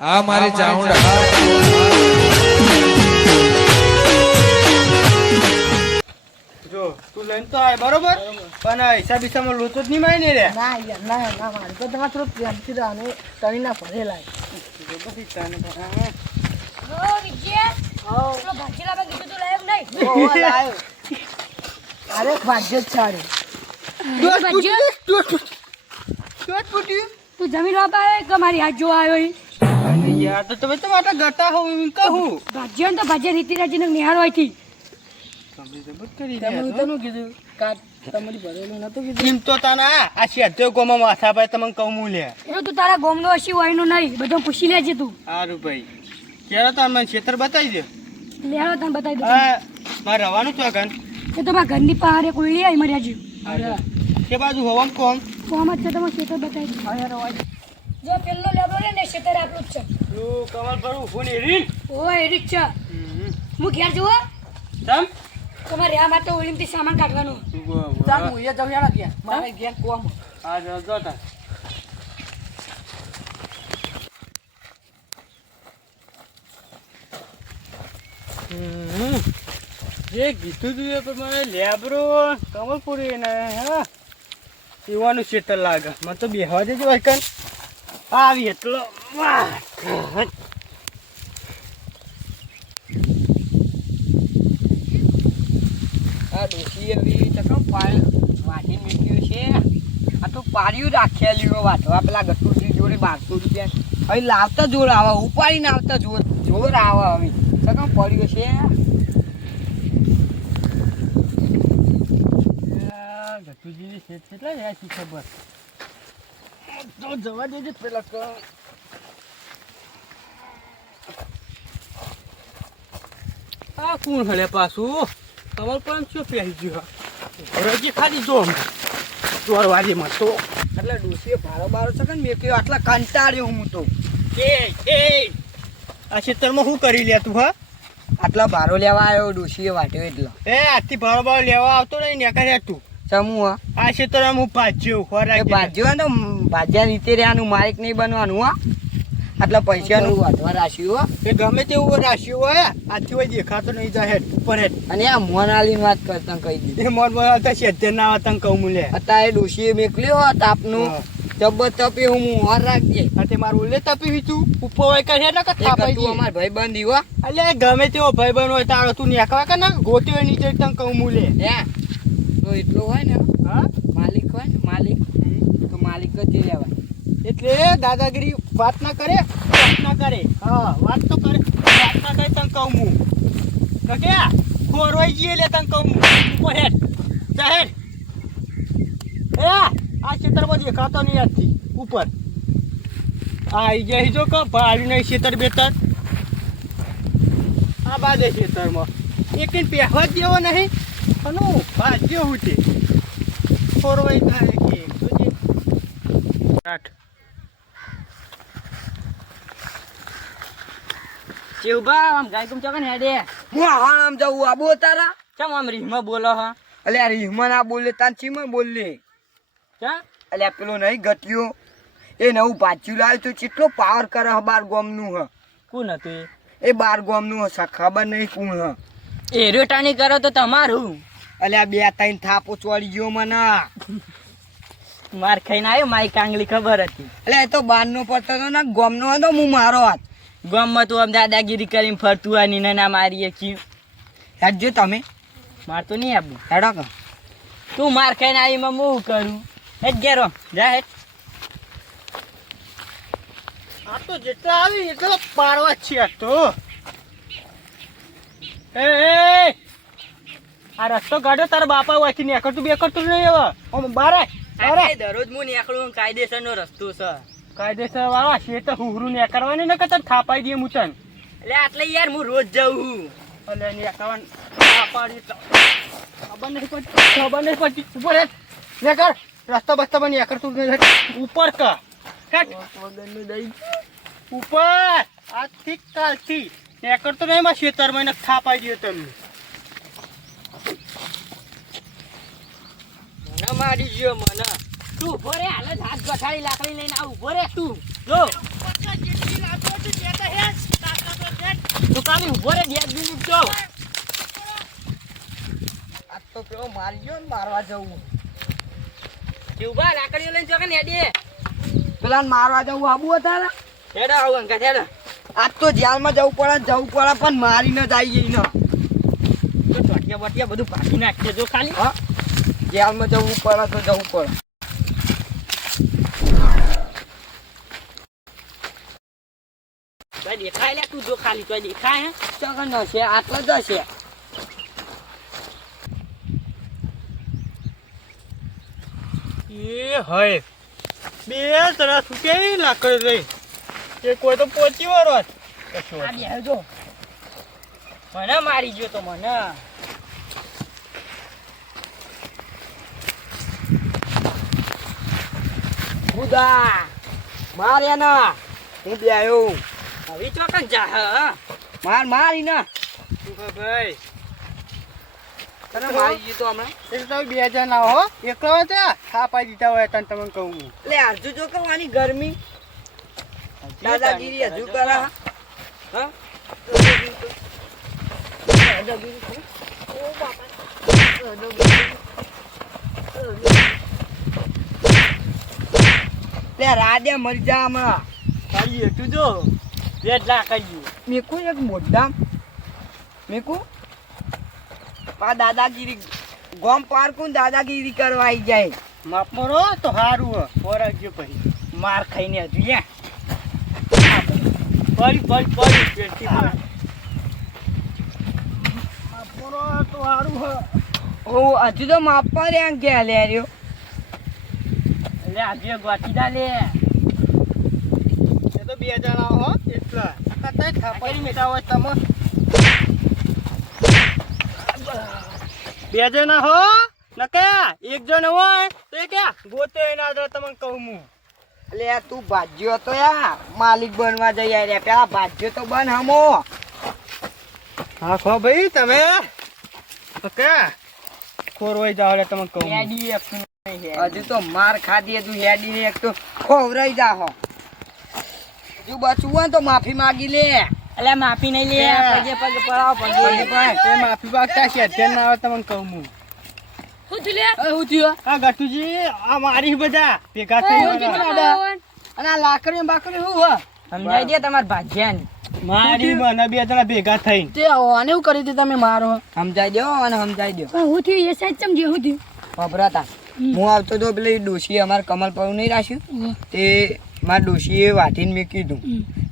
આ મારી ચાઉંડા જો તું લઈને તો આય બરોબર પણ હિસાબ હિસાબમાં લોચો જ નહીં મારી ને રે ના યાર ના મારે તો તમારે થોડું પ્રેમથી રહેવાનું તણી ના પડે લાય પછી તને અરે ભાગ્ય જ સારું તું જમીન વાપા કે મારી હાથ જોવા આવ્યો યાર તો તમે તો માટે ગટા હો એમ કહું ભાજ્યો તો ભાજ્ય રીતિ રાજીને નિહાળ હોય થી તમે જબત કરી તમે તનું કીધું કાટ તમારી ભરેલું નતું કીધું એમ તો તાના આ શેધ્યો ગોમાં માથા ભાઈ તમને કહું હું લે એટલે તું તારા ગોમનો હશી હોય નું નહીં બધું પૂછી લેજે તું સારું ભાઈ ક્યારે તમે ખેતર બતાવી દે લેવો તને બતાવી દઉં હા મારે રવાનું છો ગન એ તો મારા ઘરની પહાડે કોઈ લઈ આવી મર્યા છે કે બાજુ હોવામ કોમ કોમ જ છે તમારે ખેતર બતાવી દઉં જો પેલો લેબો ને ખેતર આપણું જ છે તું કમલ પર ફોન એરીન ઓ એરી જ છે હું ઘેર જુઓ તમ તમારે આ માટે ઓલિમ્પિક સામાન કાઢવાનો ચાલ હું એ જાઉં યાર ત્યાં મારે ઘેર કોમ આ જો તા જે કીધું તું એ પ્રમાણે લેબરો કમલપુરી ને હા પીવાનું શેતર લાગે મને તો બેહવા દેજો વાયકન આવી એટલો આ ડોસી એવી ચકમ વાટી મૂક્યું છે આ તો પાડ્યું રાખેલું વાટવા પેલા ગટુજી જોડે 1200 રૂપિયા હવે લાવતા જોર આવે ઉપાડીને આવતા જોર આવે હવે ચકમ પડ્યું છે ગટુજીની શેત કેટલા રહ્યા છે ખબર તો જવા દેજો પેલા આ કોણ હલે પાછું તમારે પણ શું પહેરી ગયું રજી ખાલી જો ચોરવાજીમાં તો એટલે ડોસીએ ભારો બારો છે કે મેં કહ્યું આટલા કંટાળ્યો હું તો એ આ ખેતરમાં શું કરી લે તું હા આટલા ભારો લેવા આવ્યો ડોસીએ વાટ્યો એટલે એ આજથી ભારો ભારો લેવા આવતો નહીં ને કરે તું સમૂહ આ ખેતરમાં હું ભાજ્યો ખોરાક ભાજ્યો ને ભાજ્યા રીતે રહેવાનું માલિક નહીં બનવાનું હા આટલા પૈસાનું વાટવા રાખ્યું હો એ ગમે તેવું રાખ્યું હોય આજથી હોય દેખાતો નહીં જાય ઉપર હેડ અને આ મોનાલીની વાત કરતા કહી દીધી એ મોન હતા શેધ્ય ના હતા કહું હું લે અત્યારે ડોસીએ મેકલ્યો તાપનું જબ્બર તપી હું મોહર રાખજે તે મારું ઉલ્લે તપી તું ઉપર હોય કરે ને કે થાપાઈ તું અમાર ભાઈ બંધ હો અલે ગમે તેવો ભાઈ બન હોય તારો તું નેકવા કે ના ગોતી હોય નીચે તને કહું હું લે હે તો એટલો હોય ને હા માલિક હોય ને માલિક તો માલિક જ લેવાય એટલે દાદાગીરી વાત ના કરે હા વાત તો કરે વાત ના કરે તને કહું હું તો કે ખોરવાઈ જઈએ લે તને કહું હું ઉપર હેડ જાહેર એ આ ખેતરમાં દેખાતો નહીં આજથી ઉપર આવી જાય જો કે ભાડ્યું નહીં ખેતર બેતર આ બાદ ખેતરમાં એક પહેવા જ જેવો નહીં અને ભાગ્ય હું છે ખોરવાઈ થાય કે ચેવબા આમ ગાય કમ ચકન હેડે હું આમ જાઉં આબો તારા કેમ આમ રીહમાં બોલો હા અલે આ રીહમાં ના બોલે તાન ચીમાં બોલે ક્યાં અલે પેલો નહીં ગટ્યો એ નવું પાછું લાવ્યું તો કેટલો પાવર કરે હ બાર ગોમનું હ કોણ હતું એ બાર ગોમનું હ ખબર નહીં કોણ હ એ રેટાણી કરો તો તમારું અલે આ બે ત્રણ થાપો ચોડી ગયો મને માર ખાઈને આવ્યો મારી કાંગલી ખબર હતી એટલે એ તો બારનો પડતો હતો ને ગોમનો હતો હું મારો હાથ ગામમાં તું આમ દાદાગીરી કરીને ફરતું આ નીને ના મારીએ કી હેડજો તમે માર તો નહીં આપું હેડો કે તું માર ખાઈને આવીમાં હું કરું હેડ ઘેરો જા હેડ આ તો જેટલા આવી એટલો પાડવા છે આ તો એ આ રસ્તો ગાડ્યો તારા બાપા વાંચી નીકળતું બેકરતું નહીં હવે આમ બારે દરરોજ હું નીકળું કાયદેસરનો રસ્તો છે કાયદેસર વાળા છે તો હુહરું નીકળવાની ને કે તને થાપાઈ દઈએ મુચન એટલે આટલે યાર હું રોજ જાઉં એટલે નીકળવાનું થાપાડી ખબર નહીં પડતી ઉપર હેઠ નીકળ રસ્તા બસ્તા બની નીકળતું ઉપર કા વગરનું દઈ ઉપર આજથી કાલથી નીકળતો નહીં માં ખેતરમાં એને થાપાઈ દઈએ તમને મને મારી ગયો મને તું ઉભો રે હાલ જ હાથ ગઠાડી લાકડી લઈને આ ઉભો રે તું જો તો કાલે ઉભો રે 2 મિનિટ તો આ તો પેલો મારી ગયો ને મારવા જવું જીવબા લાકડીઓ લઈને જો કે નેડી પેલા મારવા જવું આબુ હતા હેડો આવું અંકા હેડો આજ તો જેલમાં જવું પડે પણ મારીને જ આવી જઈને તો ટોટિયા બટિયા બધું ભાગી નાખજે જો ખાલી હા જેલમાં જવું પડે તો જવું પડે તો દેખાય લે તું જો ખાલી તો દેખાય હે ચકન છે આટલો જ હશે એ હય બે તરફ કેવી લાકડી રહી એ કોઈ તો પહોંચી વાળો આ બે જો મને મારી ગયો તો મને ખુદા માર્યા ના હું બે આવ્યો હવે ચોકન જા હ મારી ના ભાઈ તને મારી ગયો તો હમણાં એક તો 2 જણા હો એકલો હતા થાપાઈ દીધા હોય તને તમને કહું હું એટલે હજુ જો કરવાની ગરમી દાદાગીરી હજુ કરા હા રાડે મરી જા હમણાં કરીએ તું જો વેટલા કરીએ મેકુ એક મોઢામ મેકુ પા દાદાગીરી ગોમ પારકું દાદાગીરી કરવા આવી જાય માપ મરો તો સારું હો પોરાગ્યો પછી માર ખાઈને હજુ યા પડી પેટથી માપ મરો તો સારું હો ઓ હજુ તો માપવા રે ગયા લે રહ્યો એટલે આજે ગોટીદા લે એ તો 2 જણા હો એટલા કતાય થાપાઈ મેટા હોય તમે 2 જણા હો નકે એક જણ હોય તો એ ક્યાં ગોતો એના તો તમને કહું હું એટલે તું ભાજ્યો તો યાર માલિક બનવા જઈ રહ્યા પેલા ભાજ્યો તો બન હમો હા ખો ભાઈ તમે ઓકે ખોરવાઈ જાવ એટલે તમને કહું હેડી હજુ તો માર ખાધી હજુ હેડી ને એક તો ખોવરાઈ જા હો હજુ બચવું હોય તો માફી માગી લે એટલે માફી નહીં લે પગે પડાવો પગે એ માફી માંગતા છે અત્યારે ના આવે તમને કહું હું હું થયું લે હું થયું આ ગટુજી આ મારી બધા ભેગા થઈ અને આ લાકડી બાકડી શું હો સમજાઈ દે તમાર ભાજ્યાની મારી મને 2 જણા ભેગા થઈ તે આને શું કરી દે તમે મારો સમજાઈ દો અને સમજાઈ દો હું થયું એ સાઈડ સમજે હું થયું ખબરાતા હું આવતો તો પેલી ડોશી અમારે કમલ પર નહીં રાખ્યું તે મારા ડોશીએ વાટીને મેં કીધું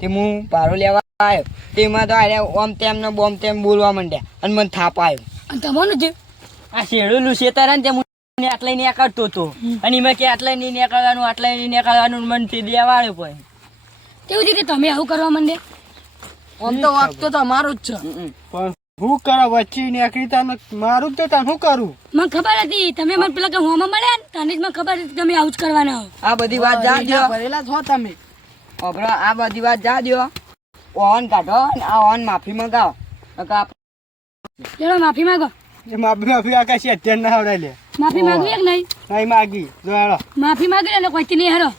તે હું ભારો લેવા આવ્યો તેમાં તો આરે ઓમ તેમ ને બોમ તેમ બોલવા માંડ્યા અને મને થાપ આવ્યો અને તમારું થયું આ શેડુલું શેતારા ને તે મને આટલા ને કરતો હતો અને એમાં કે આટલા ની નીકળવાનું આટલા ની નીકળવાનું મને તે દેવાળ્યો પછી તેવું થયું કે તમે આવું કરવા માંડે આમ તો વાગતો તો અમારો જ છે પણ હું કરો વચ્ચે નીકળી તને મારું તો તને શું કરું મને ખબર હતી તમે મને પેલા કે હોમાં મળ્યા ને તને જ મને ખબર હતી કે તમે આવું જ કરવાના હો આ બધી વાત જા દો ભરેલા છો તમે અબરા આ બધી વાત જા દો ઓન કાઢો અને આ ઓન માફી મંગાવો ચલો માફી માંગો એ માફી આકાશી અત્યારે ના આવડે લે માફી માંગવી એક નહીં નહીં માગી જો હાલો માફી માંગી ને કોઈ નહીં હારો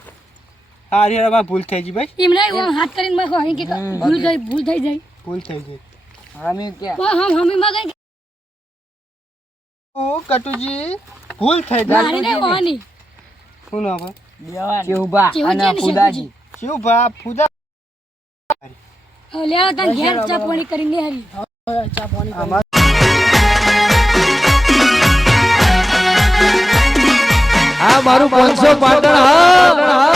હારી હારા ભૂલ થઈ ગઈ ભાઈ એમ નહીં હું હાથ કરીને માગો અહીં કે ભૂલ થઈ જાય ભૂલ થઈ ગઈ અમે ક્યાં હમી માંગે ઓ કટુજી ભૂલ થઈ મારી નહીં હોવાની શું નામ ચેહુબા અને ફુદાજી શું ભા ફુદા લે તને ઘેર ચા પાણી કરીને હારી ચા પાણી આ મારું 500 પાટણ હા